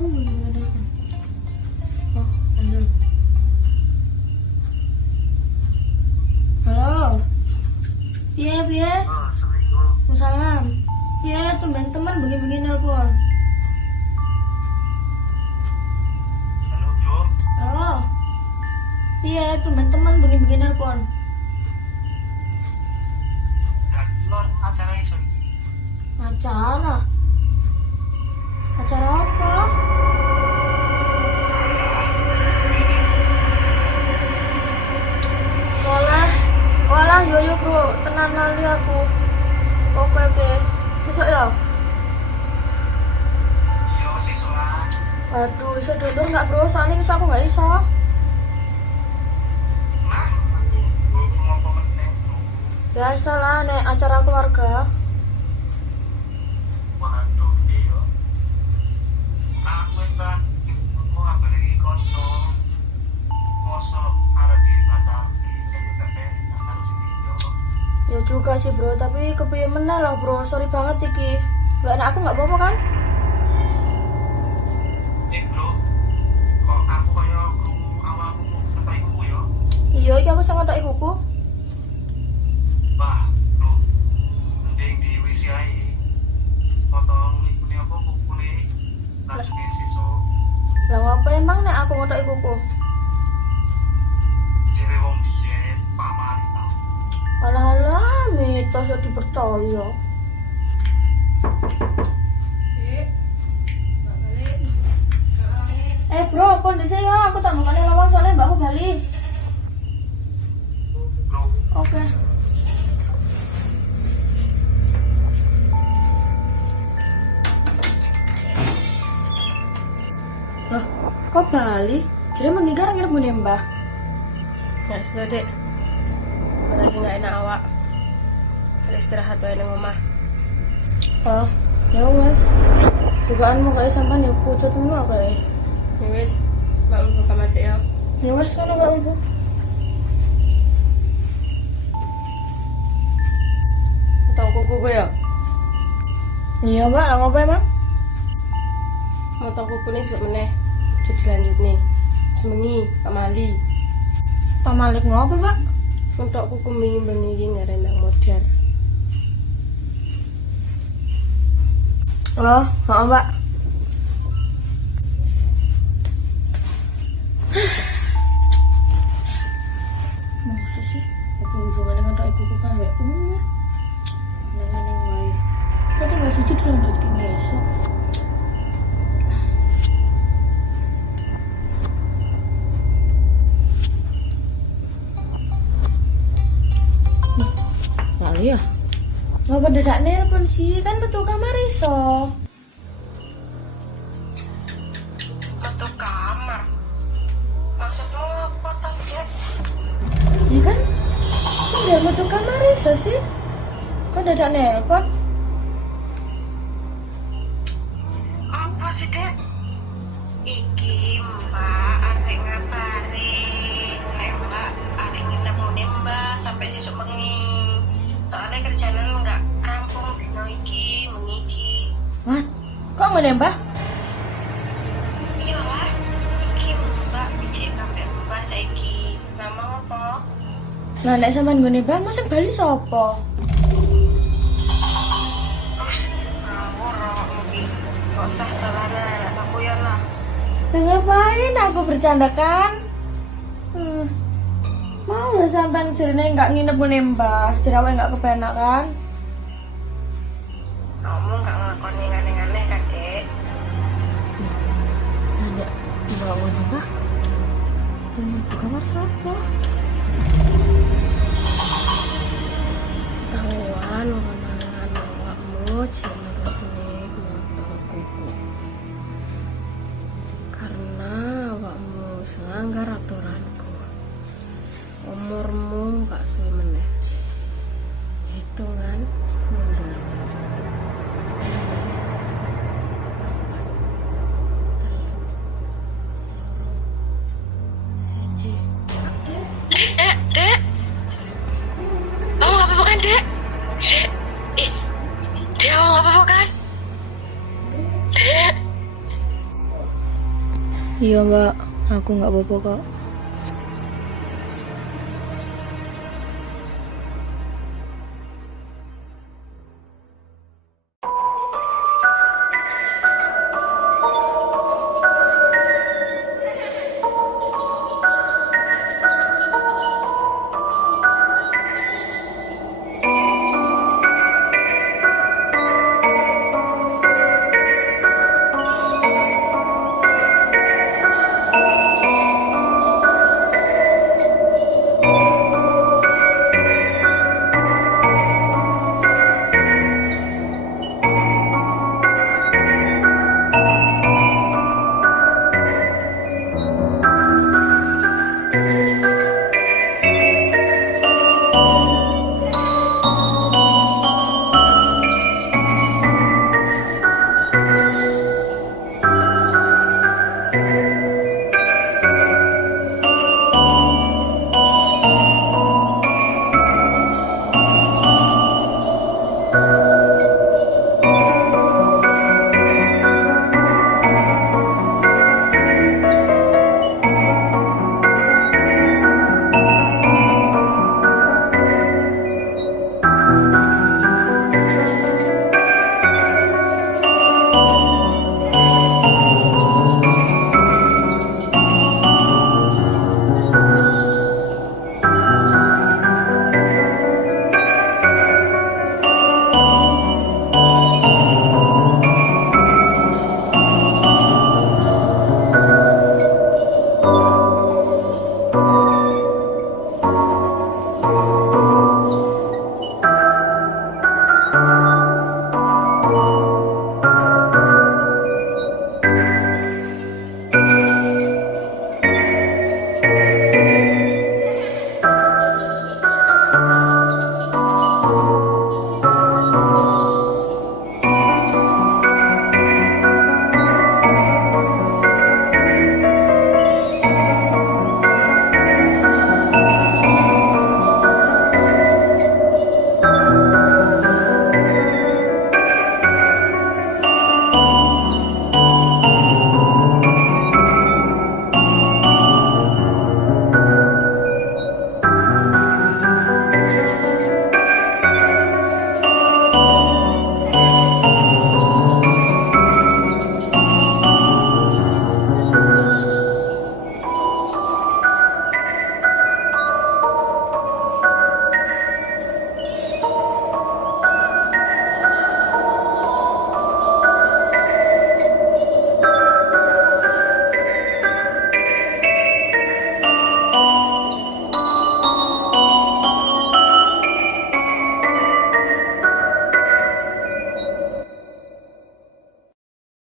Oh, gimana? Oh, lanjut. Halo. Piye, piye? Assalamualaikum. Salam. Piye, teman-teman bengi-bengi nelpon. Halo, Bro. Halo. Piye, teman-teman bengi-bengi nelpon. Gak keluar acara iso iki. Acara? Acara apa? Walah, yo bro, tenan lali aku. Oke. Sesuk ya? Yo sih soal. Aduh, iso dulur nggak bro? Soalnya iso aku nggak iso. Nah, gue ngomong apa meneh, Bro. Biasa lah, nek acara keluarga. Waduh, iya. Aku wis tak mau ngabar iki konco. Mosok arep dibatalke, kan juga enak harus video. Ya juga sih bro, tapi kepiye meneh lah bro. Sorry banget iki. Gak enak, aku nggak apa-apa kan? Bro. Kok aku kaya krungu awakmu mau sampai kuku yo. Iya, iki aku sangat tak kuku. Wah, Bro. Mending diwisi ae. Potong ikune apa kukune. Lanjutin sesuk. Lah ngapa emang nek aku ngotok kuku? Cewek wong biyen pamali tau. Alah, mitos yo dipercaya. Bro, kondisi ya aku tak makan lawang soalnya mbakku balik. Bro, Oke. Loh, kok balik? Jadi mengingat ngirim punya mbah. Nggak sudah dek, lagi nggak enak awak. Cari istirahat wae nang omah. Oh, ya wes. Jugaan mau kayak sampai ya pucut ngono apa ya? Ya wis, mbak mlebu kamar sik ya. Ya wes kan mbak Ibu. Tau kuku gue ya. Iya mbak, lah ngapa emang? Mau tau kuku nih sik meneh. Jadi lanjut nih. Semengi, kamali. Pamalik ngapa mbak? Untuk kuku mimben iki ngarendang modar. Oh, mbak. Maksud sih, apa hubungan dengan tak kuku kan mbak umur? Nengen wae. Tadi nggak sih dilanjutkan besok. Lali ya? Ngapa dadak nelpon sih? Kan betul kamar iso. metu kamar. Maksudmu apa tau, Dek? Iya kan? Udah betul kamar iso sih. Kok dadak nelpon? Apa sih, Dek? Iki Mbak arek ngabari. Nek Mbak arek nginep mune Mbak sampai sesuk bengi. Soalnya kerjaan nggak rampung dino iki, bengi iki. Wah, kok nggak nembah? Iya lah, iki Mbak bijik sampai Mbak saiki. Nama apa? Nah, nek sampean gue nembah, masa bali sopo? Ngawur mungkin. Gak usah salahnya, aku ya lah. Nah, ngapain aku bercanda kan? Mau lah sampean jerene nggak nginep gue nembah, jerawat nggak kepenak kan? Kamu nggak ngelakuin yang aneh-aneh kan, Dek? Ada bawa nembah? Ini di kamar siapa? Tahuan ngomongan awakmu terus nih motong kuku. Karena awakmu selanggar aturanku. Umurmu gak suwe meneh. Hitungan mundur. Siji. Iya mbak, aku nggak apa-apa kok.